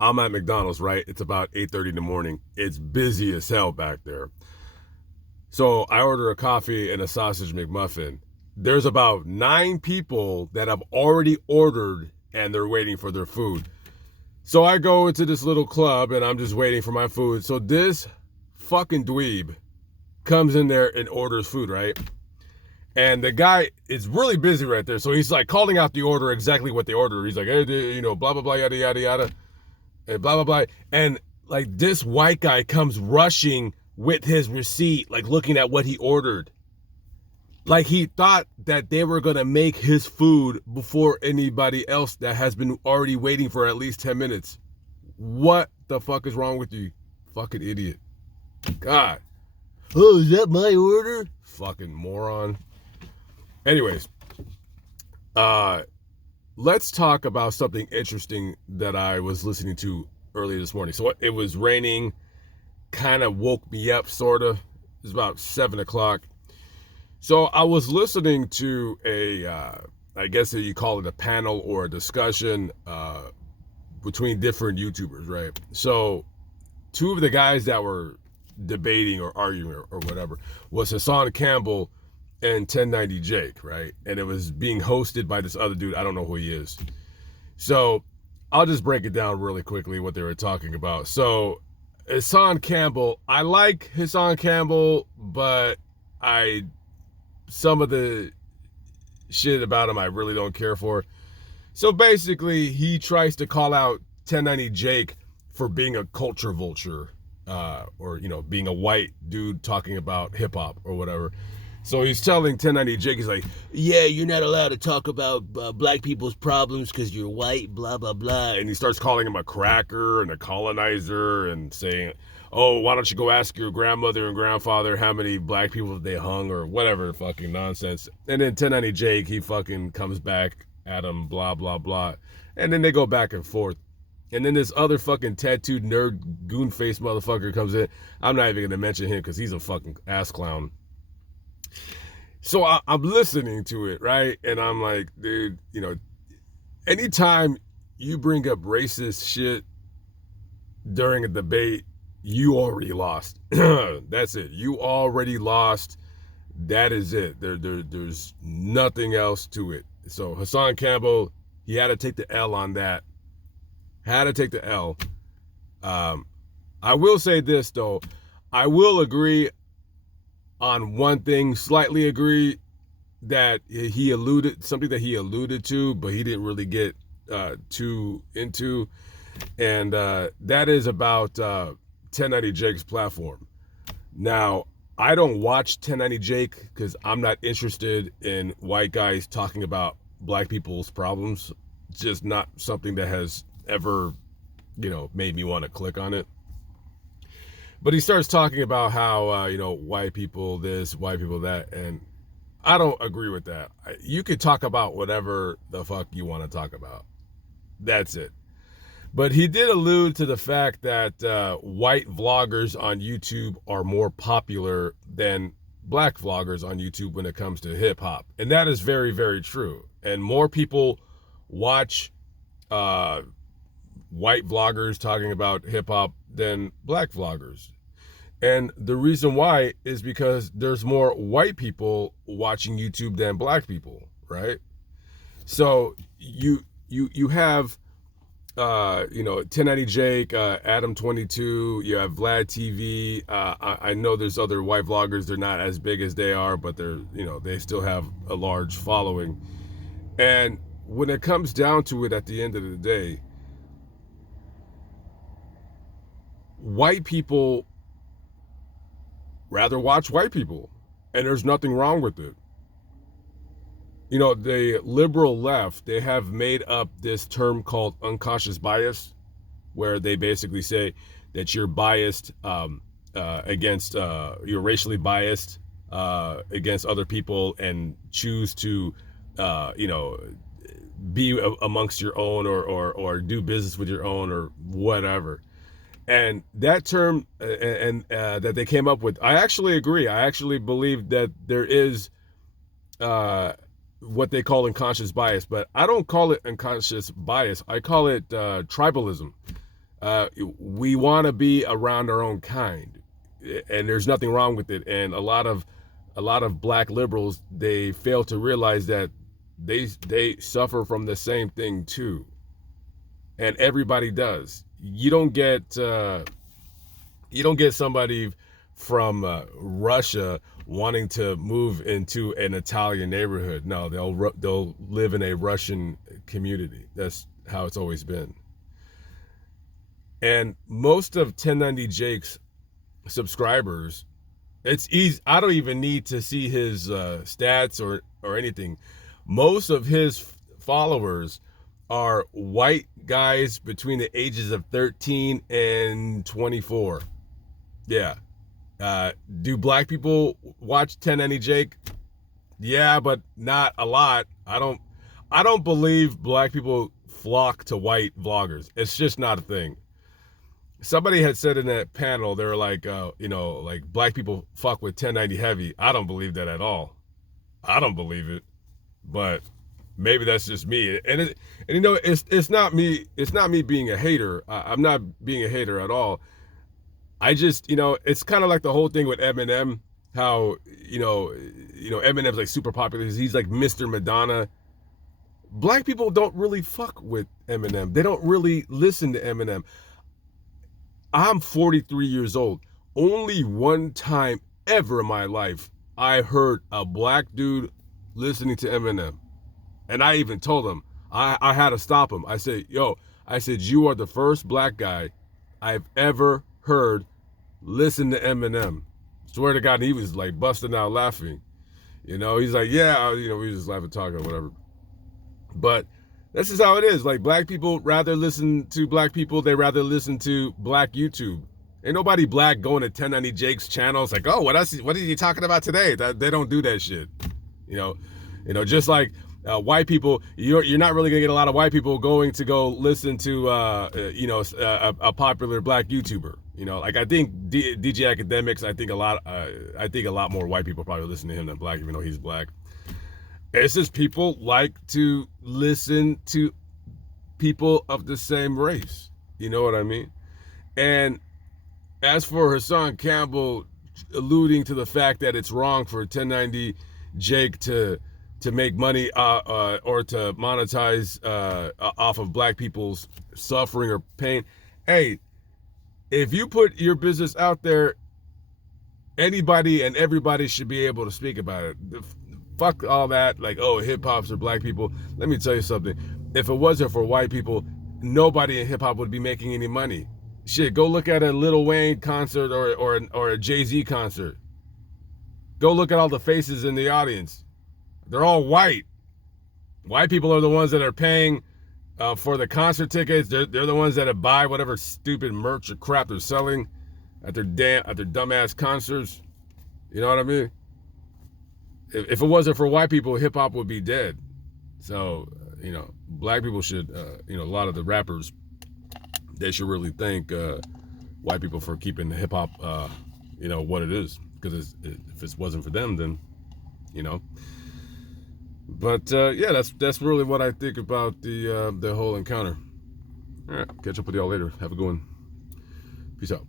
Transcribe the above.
I'm at McDonald's, right? It's about 8:30 in the morning. It's busy as hell back there. So I order a coffee and a sausage McMuffin. There's about 9 people that have already ordered and they're waiting for their food. So I go into this little club and I'm just waiting for my food. So this fucking dweeb comes in there and orders food, right? And the guy is really busy right there. So he's like calling out the order, exactly what they order. He's like, hey, blah, blah, blah, yada, yada, yada, and blah, blah, blah. And like this white guy comes rushing with his receipt, like looking at what he ordered. Like he thought that they were going to make his food before anybody else that has been already waiting for at least 10 minutes. What the fuck is wrong with you? Fucking idiot. God. Oh, is that my order? Fucking moron. Anyways, let's talk about something interesting that I was listening to earlier this morning. So it was raining, kind of woke me up, sort of. It was about 7 o'clock. So I was listening to I guess you call it a panel or a discussion between different YouTubers, right? So 2 of the guys that were debating or arguing or whatever was Hassan Campbell and 1090 Jake, right? And it was being hosted by this other dude. I don't know who he is. So I'll just break it down really quickly what they were talking about. So Hassan Campbell, I like Hassan Campbell, but some of the shit about him I really don't care for. So basically, he tries to call out 1090 Jake for being a culture vulture, or being a white dude talking about hip hop or whatever. So he's telling 1090 Jake, he's like, yeah, you're not allowed to talk about black people's problems because you're white, blah, blah, blah. And he starts calling him a cracker and a colonizer and saying, oh, why don't you go ask your grandmother and grandfather how many black people they hung or whatever fucking nonsense. And then 1090 Jake, he fucking comes back at him, blah, blah, blah. And then they go back and forth. And then this other fucking tattooed nerd goon-faced motherfucker comes in. I'm not even going to mention him because he's a fucking ass clown. So I'm listening to it, right? And I'm like, dude, anytime you bring up racist shit during a debate, you already lost. That's it. You already lost. That is it. There's nothing else to it. So Hassan Campbell, he had to take the L on that. Had to take the L. I will say this, though. I will agree on one thing, slightly agree that he alluded to, but he didn't really get too into. And that is about 1090 Jake's platform. Now, I don't watch 1090 Jake because I'm not interested in white guys talking about black people's problems. It's just not something that has ever, made me want to click on it. But he starts talking about how, white people this, white people that, and I don't agree with that. You could talk about whatever the fuck you want to talk about. That's it. But he did allude to the fact that white vloggers on YouTube are more popular than black vloggers on YouTube when it comes to hip hop. And that is very, very true. And more people watch white vloggers talking about hip hop than black vloggers. And the reason why is because there's more white people watching YouTube than black people, right? So you have 1090 Jake, Adam 22, you have Vlad TV. I know there's other white vloggers. They're not as big as they are, but they still have a large following. And when it comes down to it, at the end of the day, white people rather watch white people, and there's nothing wrong with it. The liberal left, they have made up this term called unconscious bias, where they basically say that you're biased against, you're racially biased against other people and choose to, be amongst your own or do business with your own or whatever. And that term that they came up with, I actually agree. I actually believe that there is what they call unconscious bias, but I don't call it unconscious bias. I call it tribalism. We want to be around our own kind, and there's nothing wrong with it. And a lot of black liberals, they fail to realize that they suffer from the same thing too, and everybody does. You don't get somebody from Russia wanting to move into an Italian neighborhood. No, they'll live in a Russian community. That's how it's always been. And most of 1090 Jake's subscribers, it's easy. I don't even need to see his stats or anything. Most of his followers are white guys between the ages of 13 and 24. Yeah. Do black people watch 1090 Jake? Yeah, but not a lot. I don't believe black people flock to white vloggers. It's just not a thing. Somebody had said in that panel, they were like, like black people fuck with 1090 heavy. I don't believe that at all. I don't believe it, but maybe that's just me. And it's not me. It's not me being a hater. I'm not being a hater at all. I just, it's kind of like the whole thing with Eminem. How Eminem's like super popular. He's like Mr. Madonna. Black people don't really fuck with Eminem. They don't really listen to Eminem. I'm 43 years old. Only one time ever in my life I heard a black dude listening to Eminem. And I even told him, I had to stop him. I said, you are the first black guy I've ever heard listen to Eminem. Swear to God, he was like busting out laughing. He's like, yeah, we just laughing, talking, whatever. But this is how it is. Like, black people rather listen to black people. They rather listen to black YouTube. Ain't nobody black going to 1090 Jake's channel. It's like, oh, what are you talking about today? They don't do that shit. Just like white people, you're not really gonna get a lot of white people going to go listen to a popular black YouTuber. Like I think DJ Academics. I think a lot more white people probably listen to him than black, even though he's black. It's just people like to listen to people of the same race. You know what I mean? And as for Hassan Campbell alluding to the fact that it's wrong for 1090 Jake to make money or to monetize off of black people's suffering or pain, hey, if you put your business out there, anybody and everybody should be able to speak about it. Fuck all that, like, oh, hip-hop's for black people. Let me tell you something. If it wasn't for white people, nobody in hip-hop would be making any money. Shit, go look at a Lil Wayne concert or a Jay-Z concert. Go look at all the faces in the audience. They're all white. White people are the ones that are paying for the concert tickets. They're the ones that buy whatever stupid merch or crap they're selling at their dumbass concerts. You know what I mean? If it wasn't for white people, hip hop would be dead. So, black people should, a lot of the rappers, they should really thank white people for keeping hip hop, what it is. Because if it wasn't for them, then, But that's really what I think about the whole encounter. All right, catch up with y'all later. Have a good one. Peace out.